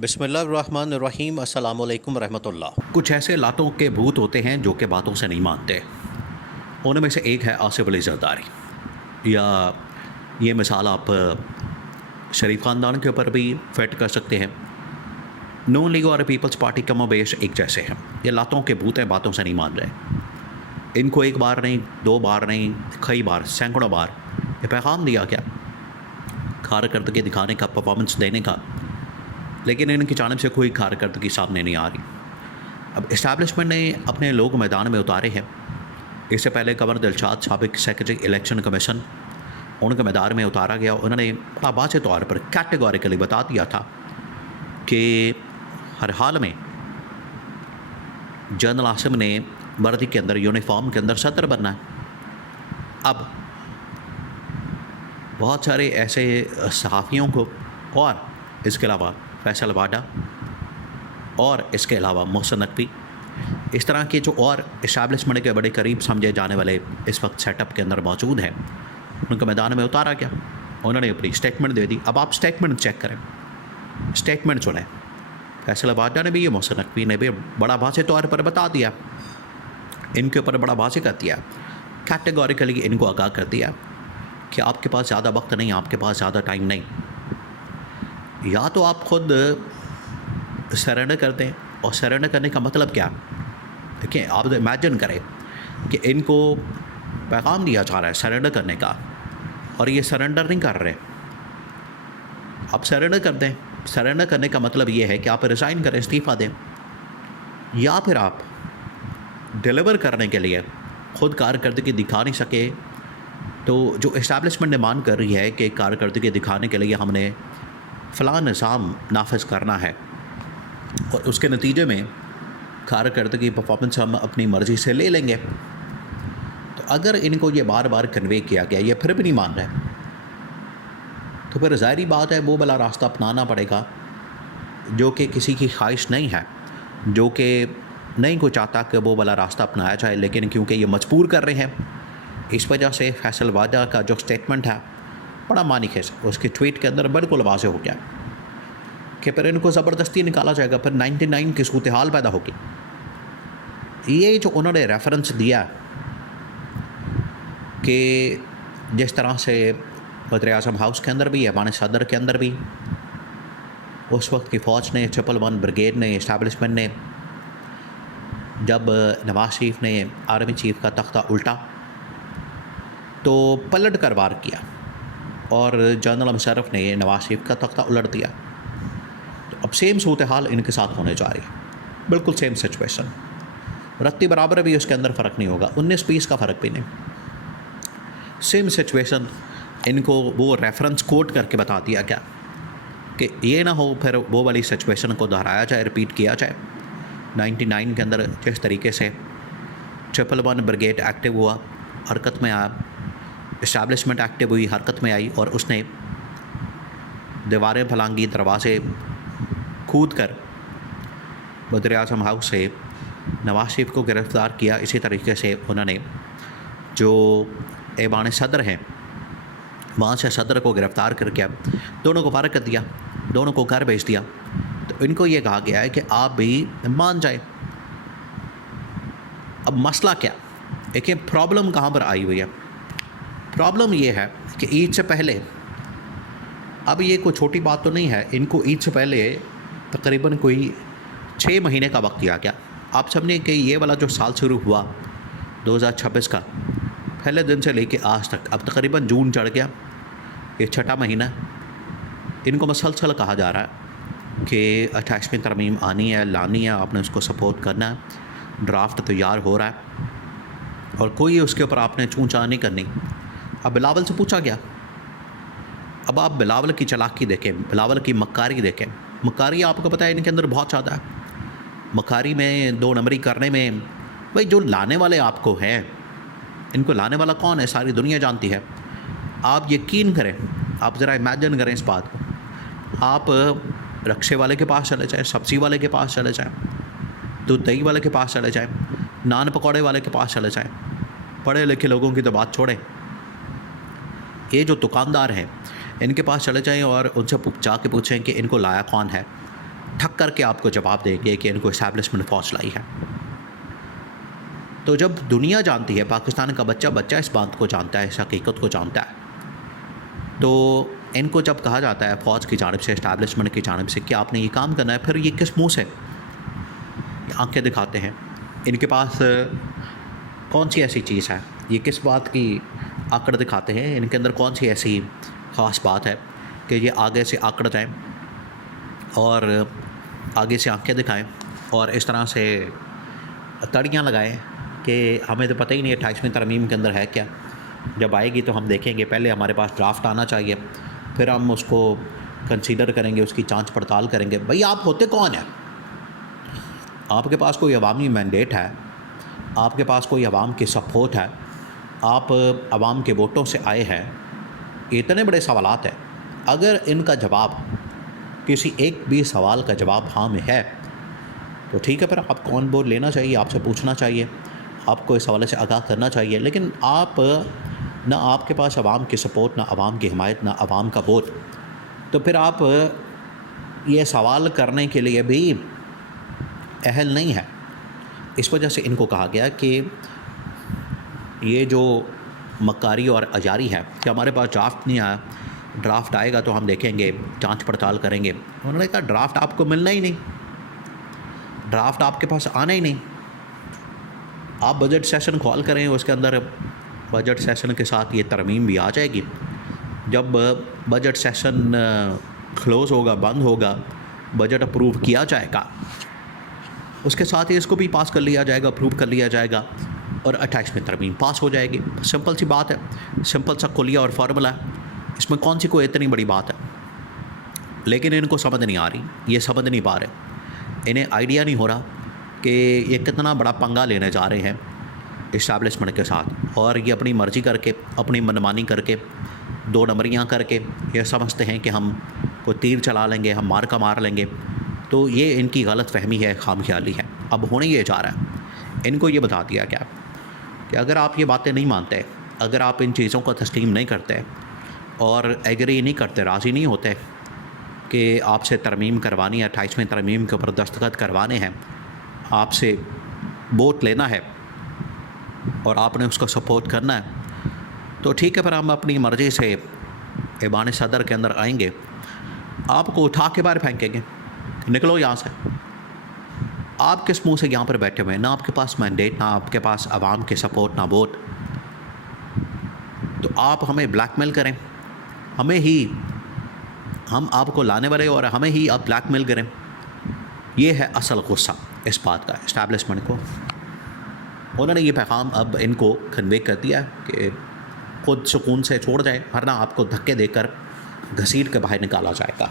बिस्मिल्लाहिर्रहमानिर्रहीम अस्सलामु अलैकुम रहमतुल्लाह। कुछ ऐसे लातों के भूत होते हैं जो कि बातों से नहीं मानते। उनमें से एक है आसिफ अली जरदारी। या ये मिसाल आप शरीफ ख़ानदान के ऊपर भी फिट कर सकते हैं। नून लीग और पीपल्स पार्टी कम बेश एक जैसे हैं। ये लातों के भूत हैं, बातों से नहीं मान रहे। इनको एक बार नहीं, दो बार नहीं, कई बार, सैकड़ों बार ये पैगाम दिया गया कारकर्दगी दिखाने का, परफॉर्मेंस देने का, लेकिन इनकी जानिब से कोई कारकर्दगी सामने नहीं आ रही। अब इस्टेब्लिशमेंट ने अपने लोग मैदान में उतारे हैं। इससे पहले कंवर दिलशाद साबिक सेक्रेटरी इलेक्शन कमीशन, उनके मैदान में उतारा गया। उन्होंने बड़ा वाज़ेह तौर पर कैटेगोरिकली बता दिया था कि हर हाल में जनरल आसिम ने वर्दी के अंदर, यूनिफॉर्म के अंदर सदर बनना है। अब बहुत सारे ऐसे सहाफ़ियों को और इसके अलावा फैसल वाडा और इसके अलावा मोहसिन नकवी, इस तरह के जो और इस्टेब्लिशमेंट के बड़े करीब समझे जाने वाले इस वक्त सेटअप के अंदर मौजूद हैं, उनके मैदान में उतारा गया। उन्होंने अपनी स्टेटमेंट दे दी। अब आप स्टेटमेंट चेक करें, स्टेटमेंट सुने। फैसल वाडा ने भी, ये मोहसिन नकवी ने भी बड़ा वाज़ेह तौर पर बता दिया, इनके ऊपर बड़ा वाज़ेह कर दिया, कैटेगोरिकली इनको आगाह कर दिया कि आपके पास ज़्यादा वक्त नहीं, आपके पास ज़्यादा टाइम नहीं। या तो आप खुद सरेंडर कर दें, और सरेंडर करने का मतलब क्या? देखिए, आप इमेजिन करें कि इनको पैगाम दिया जा रहा है सरेंडर करने का, और ये सरेंडर नहीं कर रहे। आप सरेंडर कर दें। सरेंडर करने का मतलब ये है कि आप रिज़ाइन करें, इस्तीफ़ा दें, या फिर आप डिलीवर करने के लिए खुद कारकर्दगी दिखा नहीं सके, तो जो इस्टेब्लिशमेंट ने मान कर रही है कि कारकर्दगी दिखाने के लिए हमने फ़लाँ निज़ाम नाफिज करना है, और उसके नतीजे में कारकर्दगी परफॉर्मेंस हम अपनी मर्ज़ी से ले लेंगे। तो अगर इनको ये बार बार कन्वे किया गया, ये फिर भी नहीं मान रहे, तो फिर ज़ाहिरी बात है वो वाला रास्ता अपनाना पड़ेगा जो कि किसी की ख्वाहिश नहीं है, जो कि नहीं को चाहता कि वो वाला रास्ता अपनाया जाए, लेकिन क्योंकि ये मजबूर कर रहे हैं, इस वजह से फैसल वाडा का जो स्टेटमेंट है बड़ा मानिक है। उसके ट्वीट के अंदर बिल्कुल वाज़ेह हो गया कि फिर इनको ज़बरदस्ती निकाला जाएगा, फिर 99 की सूरत हाल पैदा होगी। ये जो उन्होंने रेफरेंस दिया कि जिस तरह से वज़ीर-ए-आज़म हाउस के अंदर भी, ऐवान सदर के अंदर भी, उस वक्त की फ़ौज ने, 111 ब्रिगेड ने, इस्टेब्लिशमेंट ने, जब नवाज शरीफ ने आर्मी चीफ का तख्ता उल्टा तो पलट कर वार किया, और जनरल मुशर्रफ ने नवाज शरीफ का तख्ता उलट दिया। तो अब सेम सूरत हाल इनके साथ होने जा रही है, बिल्कुल सेम सिचुएशन। रत्ती बराबर भी उसके अंदर फ़र्क नहीं होगा, 19-20 का फ़र्क भी नहीं, सेम सिचुएशन। इनको वो रेफरेंस कोट करके बता दिया गया कि ये ना हो फिर वो वाली सिचुएशन को दोहराया जाए, रिपीट किया जाए। 99 के अंदर जिस तरीके से 111 ब्रिगेड एक्टिव हुआ, हरकत में आया, इस्टेब्लिशमेंट एक्टिव हुई, हरकत में आई, और उसने दीवारें फलांगी, दरवाज़े कूद कर वज़ीर-ए-आज़म हाउस से नवाज शरीफ को गिरफ़्तार किया। इसी तरीके से उन्होंने जो ऐवान सदर हैं, वहाँ से सदर को गिरफ़्तार करके दोनों को फारिग कर दिया, दोनों को घर भेज दिया। तो इनको ये कहा गया है कि आप भी मान जाए। अब मसला क्या? देखिए, प्रॉब्लम कहाँ पर आई हुई है। प्रॉब्लम ये है कि ईद से पहले, अब ये कोई छोटी बात तो नहीं है, इनको ईद से पहले तकरीबन कोई 6 महीने का वक्त दिया गया। आप समझिए कि ये वाला जो साल शुरू हुआ 2026 का, पहले दिन से लेके आज तक, अब तकरीबन जून चढ़ गया, ये 6ठा महीना। इनको मसलसल कहा जा रहा है कि 28वीं तरमीम आनी है, लानी है, आपने उसको सपोर्ट करना है, ड्राफ्ट तैयार हो रहा है, और कोई उसके ऊपर आपने चूँ-चाँ नहीं करनी। अब बिलावल से पूछा गया। अब आप बिलावल की चालाकी देखें, बिलावल की मक्कारी देखें। मक्कारी आपको पता है इनके अंदर बहुत ज़्यादा है। मक्कारी में, 2 नंबरी करने में, भाई जो लाने वाले आपको हैं, इनको लाने वाला कौन है सारी दुनिया जानती है। आप यकीन करें, आप ज़रा इमेजिन करें इस बात को। आप रक्शे वाले के पास चले जाएँ, सब्ज़ी वाले के पास चले जाएँ, दूध दही वाले के पास चले जाएँ, नान पकौड़े वाले के पास चले जाएँ, पढ़े लिखे लोगों की तो बात छोड़ें, ये जो दुकानदार हैं इनके पास चले जाएं और उनसे जाके पूछें कि इनको लाया कौन है, ठक करके आपको जवाब देंगे कि इनको इस्टेब्लिशमेंट फ़ौज लाई है। तो जब दुनिया जानती है, पाकिस्तान का बच्चा बच्चा इस बात को जानता है, इस हकीकत को जानता है, तो इनको जब कहा जाता है फ़ौज की जानिब से, इस्टेब्लिशमेंट की जानिब से कि आपने ये काम करना है, फिर ये किस मुँह से आंखें दिखाते हैं? इनके पास कौन सी ऐसी चीज़ है? ये किस बात की आकड़ दिखाते हैं? इनके अंदर कौन सी ऐसी ख़ास बात है कि ये आगे से आकड़ जाएं और आगे से आंखें दिखाएं और इस तरह से तड़ियाँ लगाएं कि हमें तो पता ही नहीं 28वीं तरमीम के अंदर है क्या, जब आएगी तो हम देखेंगे, पहले हमारे पास ड्राफ्ट आना चाहिए, फिर हम उसको कंसीडर करेंगे, उसकी जांच पड़ताल करेंगे। भाई आप होते कौन हैं? आपके पास कोई अवामी मैंडेट है, आपके पास कोई अवाम की सपोर्ट है, आप अवाम के वोटों से आए हैं, इतने बड़े सवालात हैं। अगर इनका जवाब, किसी एक भी सवाल का जवाब हाँ में है तो ठीक है, फिर आपको ऑन बोर्ड लेना चाहिए, आपसे पूछना चाहिए, आपको इस हवाले से आगाह करना चाहिए। लेकिन आप ना, आपके पास अवाम की सपोर्ट, ना अवाम की हिमायत, ना अवाम का वोट, तो फिर आप ये सवाल करने के लिए भी अहल नहीं है। इस वजह से इनको कहा गया कि ये जो मक्कारी और अजारी है कि हमारे पास ड्राफ्ट नहीं आया, ड्राफ्ट आएगा तो हम देखेंगे, जांच पड़ताल करेंगे। उन्होंने कहा ड्राफ्ट आपको मिलना ही नहीं, ड्राफ्ट आपके पास आना ही नहीं। आप बजट सेशन कॉल करें, उसके अंदर बजट सेशन के साथ ये तरमीम भी आ जाएगी। जब बजट सेशन क्लोज़ होगा, बंद होगा, बजट अप्रूव किया जाएगा, उसके साथ ही इसको भी पास कर लिया जाएगा, अप्रूव कर लिया जाएगा और 28वीं तरमीम पास हो जाएगी। सिंपल सी बात है, सिंपल सा कुलिया और फार्मूला है, इसमें कौन सी कोई इतनी बड़ी बात है। लेकिन इनको समझ नहीं आ रही, ये समझ नहीं पा रहे, इन्हें आइडिया नहीं हो रहा कि ये कितना बड़ा पंगा लेने जा रहे हैं इस्टेब्लिशमेंट के साथ। और ये अपनी मर्ज़ी करके, अपनी मनमानी करके, दो नंबरियाँ करके ये समझते हैं कि हम कोई तीर चला लेंगे, हम मार का मार लेंगे। तो ये इनकी गलत फहमी है, खामख्याली है। अब होने ये जा रहा है, इनको ये बता दिया गया कि अगर आप ये बातें नहीं मानते, अगर आप इन चीज़ों को तस्लीम नहीं करते और एग्री नहीं करते, राज़ी नहीं होते कि आपसे तरमीम करवानी है, 28वीं तरमीम के ऊपर दस्तखत करवाने हैं, आपसे वोट लेना है और आपने उसको सपोर्ट करना है, तो ठीक है, फिर हम अपनी मर्ज़ी से ऐवान सदर के अंदर आएंगे, आपको उठा के बाहर फेंकेंगे, निकलो यहाँ से। आप किस मुंह से यहाँ पर बैठे हुए हैं? ना आपके पास मैंडेट, ना आपके पास आवाम के सपोर्ट, ना वोट। तो आप हमें ब्लैकमेल करें, हमें ही, हम आपको लाने वाले और हमें ही आप ब्लैकमेल करें। ये है असल गुस्सा इस बात का इस्टेब्लिशमेंट को। उन्होंने ये पैगाम अब इनको कन्वे कर दिया कि खुद सुकून से छोड़ जाए, वरना आपको धक्के देकर घसीट के बाहर निकाला जाएगा।